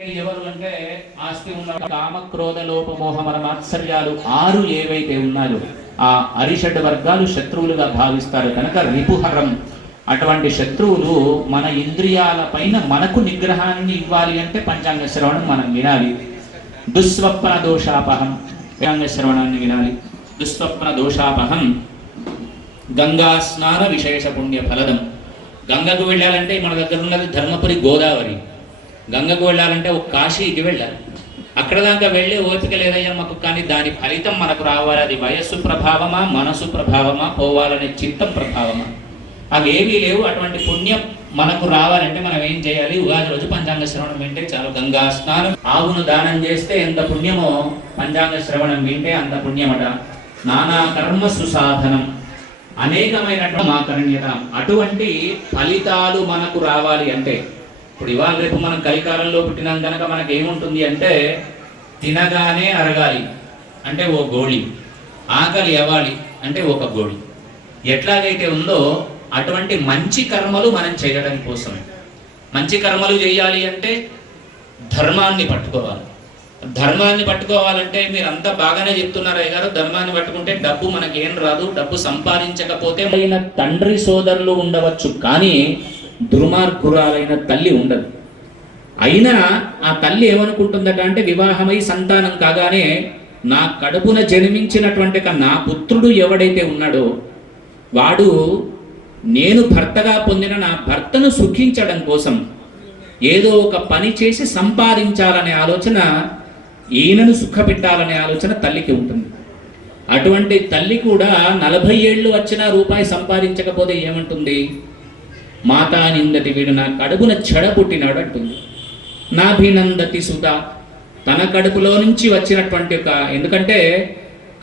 ఎవరు అంటే ఆస్తి ఉన్న కామ క్రోధ మాత్సర్యాలు ఆరు ఏవైతే ఉన్నాయో ఆ అరిషడ్ వర్గాలు శత్రువులుగా భావిస్తారు. కనుక రిపుహరం అటువంటి శత్రువులు మన ఇంద్రియాల పైన మనకు నిగ్రహాన్ని ఇవ్వాలి అంటే పంచాంగ శ్రవణం మనం వినాలి. దుస్వప్న దోషాపహం పంచాంగ శ్రవణాన్ని వినాలి. దుస్వప్న దోషాపహం గంగా స్నాన విశేష పుణ్య ఫలదం. గంగకు వెళ్ళాలంటే మన దగ్గర ఉన్నది ధర్మపురి గోదావరి. గంగకు వెళ్ళాలంటే ఒక కాశీకి వెళ్ళాలి. అక్కడ దాకా వెళ్ళి ఓపిక లేదయ్యా మాకు కానీ దాని ఫలితం మనకు రావాలి. అది వయస్సు ప్రభావమా మనసు ప్రభావమా పోవాలనే చిత్తం ప్రభావమా? అవి ఏమీ లేవు. అటువంటి పుణ్యం మనకు రావాలంటే మనం ఏం చేయాలి? ఉగాది రోజు పంచాంగ శ్రవణం వింటే చాలు. గంగా స్నానం ఆవును దానం చేస్తే ఎంత పుణ్యమో పంచాంగ శ్రవణం వింటే అంత పుణ్యమట. నానా కర్మ సుసాధనం. అనేకమైనటువంటి మా కరణ్యత. అటువంటి ఫలితాలు మనకు రావాలి అంటే ఇప్పుడు ఇవాళ రేపు మనం కలికాలంలో పుట్టినాం కనుక మనకి ఏముంటుంది అంటే తినగానే అరగాలి. అంటే ఓ గోళి. ఆకలి అవ్వాలి అంటే ఒక గోళి. ఎట్లాగైతే ఉందో అటువంటి మంచి కర్మలు మనం చేయడం కోసమే. మంచి కర్మలు చేయాలి అంటే ధర్మాన్ని పట్టుకోవాలి. ధర్మాన్ని పట్టుకోవాలంటే మీరు అంతా బాగానే చెప్తున్నారే గారు ధర్మాన్ని పట్టుకుంటే డబ్బు మనకేం రాదు డబ్బు సంపాదించకపోతే తండ్రి సోదరులు ఉండవచ్చు. కానీ దుర్మార్గురాలైన తల్లి ఉండదు. అయినా ఆ తల్లి ఏమనుకుంటుందట అంటే వివాహమై సంతానం కాగానే నా కడుపున జన్మించినటువంటి నా పుత్రుడు ఎవడైతే ఉన్నాడో వాడు నేను భర్తగా పొందిన నా భర్తను సుఖించడం కోసం ఏదో ఒక పని చేసి సంపాదించాలనే ఆలోచన ఈయనను సుఖపెట్టాలనే ఆలోచన తల్లికి ఉంటుంది. అటువంటి తల్లి కూడా నలభై ఏళ్ళు వచ్చినా రూపాయి సంపాదించకపోతే ఏమంటుంది? మాతా నిందతి వీడు నా కడుపున చెడ పుట్టినాడు అంటుంది నాభినందతి సుత తన కడుపులో నుంచి వచ్చినటువంటి ఒక ఎందుకంటే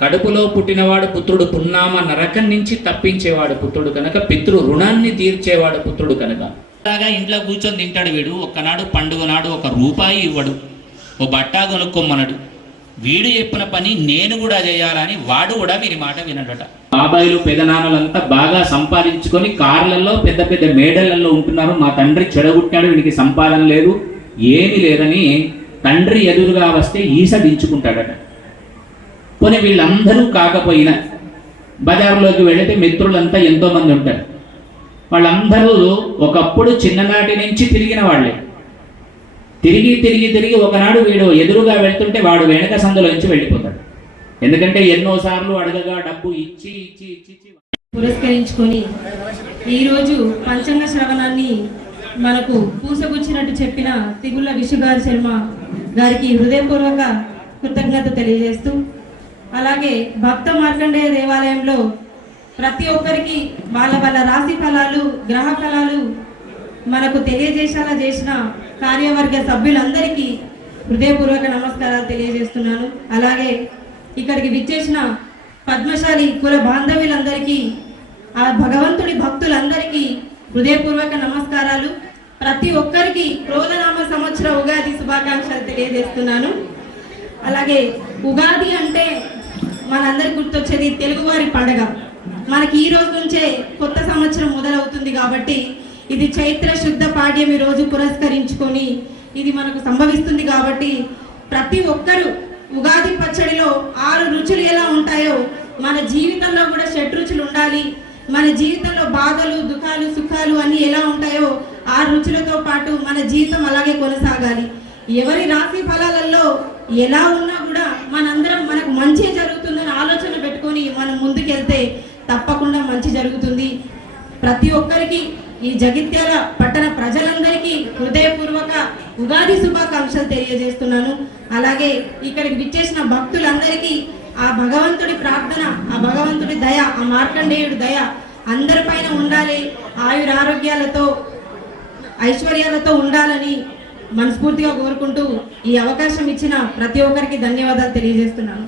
కడుపులో పుట్టినవాడు పుత్రుడు పున్నామ నరకం నుంచి తప్పించేవాడు పుత్రుడు కనుక పితృ రుణాన్ని తీర్చేవాడు పుత్రుడు కనుక. అలాగా ఇంట్లో కూర్చొని తింటాడు వీడు. ఒక్కనాడు పండుగ నాడు ఒక రూపాయి ఇవ్వడు. ఓ బట్టా కొనుక్కోమనడు వీడు చెప్పిన పని నేను కూడా చేయాలని వాడు కూడా వీరి మాట వినడట. బాబాయిలు పెదనాన్నలంతా బాగా సంపాదించుకొని కార్లలో పెద్ద పెద్ద మేడలలో ఉంటున్నారు. మా తండ్రి చెడగొట్టాడు వీడికి సంపాదన లేదు ఏమీ లేదని తండ్రి ఎదురుగా వస్తే ఈస దించుకుంటాడట. పోనీ వీళ్ళందరూ కాకపోయినా బజార్లోకి వెళితే మిత్రులంతా ఎంతోమంది ఉంటారు. వాళ్ళందరూ ఒకప్పుడు చిన్ననాటి నుంచి తిరిగిన వాళ్ళే. తిరిగి తిరిగి తిరిగి ఒకనాడు వీడు ఎదురుగా వెళ్తుంటే వాడు వెనక సందులో నుంచి వెళ్ళిపోతాడు. ఎందుకంటే ఎన్నోసార్లు అడగగా డబ్బు ఇచ్చి ఇచ్చి ఇచ్చి ఇచ్చి. పురస్కరించుకొని ఈరోజు పంచాంగ శ్రవణాన్ని మనకు పూసగుచ్చినట్టు చెప్పిన తిగుళ్ళ విషుగారి శర్మ గారికి హృదయపూర్వక కృతజ్ఞత తెలియజేస్తూ అలాగే భక్త మార్కండేయ దేవాలయంలో ప్రతి ఒక్కరికి వాళ్ళ వాళ్ళ రాశి ఫలాలు గ్రహ ఫలాలు మనకు తెలియజేసేలా చేసిన కార్యవర్గ సభ్యులందరికీ హృదయపూర్వక నమస్కారాలు తెలియజేస్తున్నాను. అలాగే ఇక్కడికి విచ్చేసిన పద్మశాలి కుల బాంధవ్యులందరికీ ఆ భగవంతుడి భక్తులందరికీ హృదయపూర్వక నమస్కారాలు. ప్రతి ఒక్కరికి క్రోధనామ సంవత్సర ఉగాది శుభాకాంక్షలు తెలియజేస్తున్నాను. అలాగే ఉగాది అంటే మనందరికి గుర్తొచ్చేది తెలుగువారి పండగ. మనకి ఈ రోజు నుంచే కొత్త సంవత్సరం మొదలవుతుంది కాబట్టి ఇది చైత్ర శుద్ధ పాడ్యం ఈ రోజు పురస్కరించుకొని ఇది మనకు సంభవిస్తుంది కాబట్టి ప్రతి ఒక్కరూ ఉగాది పచ్చడిలో ఆరు రుచులు ఎలా ఉంటాయో మన జీవితంలో కూడా షడ్ రుచులు ఉండాలి. మన జీవితంలో బాధలు దుఃఖాలు సుఖాలు అన్నీ ఎలా ఉంటాయో ఆ రుచులతో పాటు మన జీవితం అలాగే కొనసాగాలి. ఎవరి రాశి ఫలాలలో ఎలా ఉన్నా కూడా మనందరం మనకు మంచి జరుగుతుందని ఆలోచన పెట్టుకొని మనం ముందుకెళ్తే తప్పకుండా మంచి జరుగుతుంది. ప్రతి ఒక్కరికి ఈ జగిత్యాల పట్టణ ప్రజలందరికీ హృదయపూర్వక ఉగాది శుభాకాంక్షలు తెలియజేస్తున్నాను. అలాగే ఇక్కడికి విచ్చేసిన భక్తులందరికీ ఆ భగవంతుడి ప్రార్థన ఆ భగవంతుడి దయ ఆ మార్కండేయుడి దయ అందరిపైన ఉండాలి. ఆయురారోగ్యాలతో ఐశ్వర్యాలతో ఉండాలని మనస్ఫూర్తిగా కోరుకుంటూ ఈ అవకాశం ఇచ్చిన ప్రతి ఒక్కరికి ధన్యవాదాలు తెలియజేస్తున్నాను.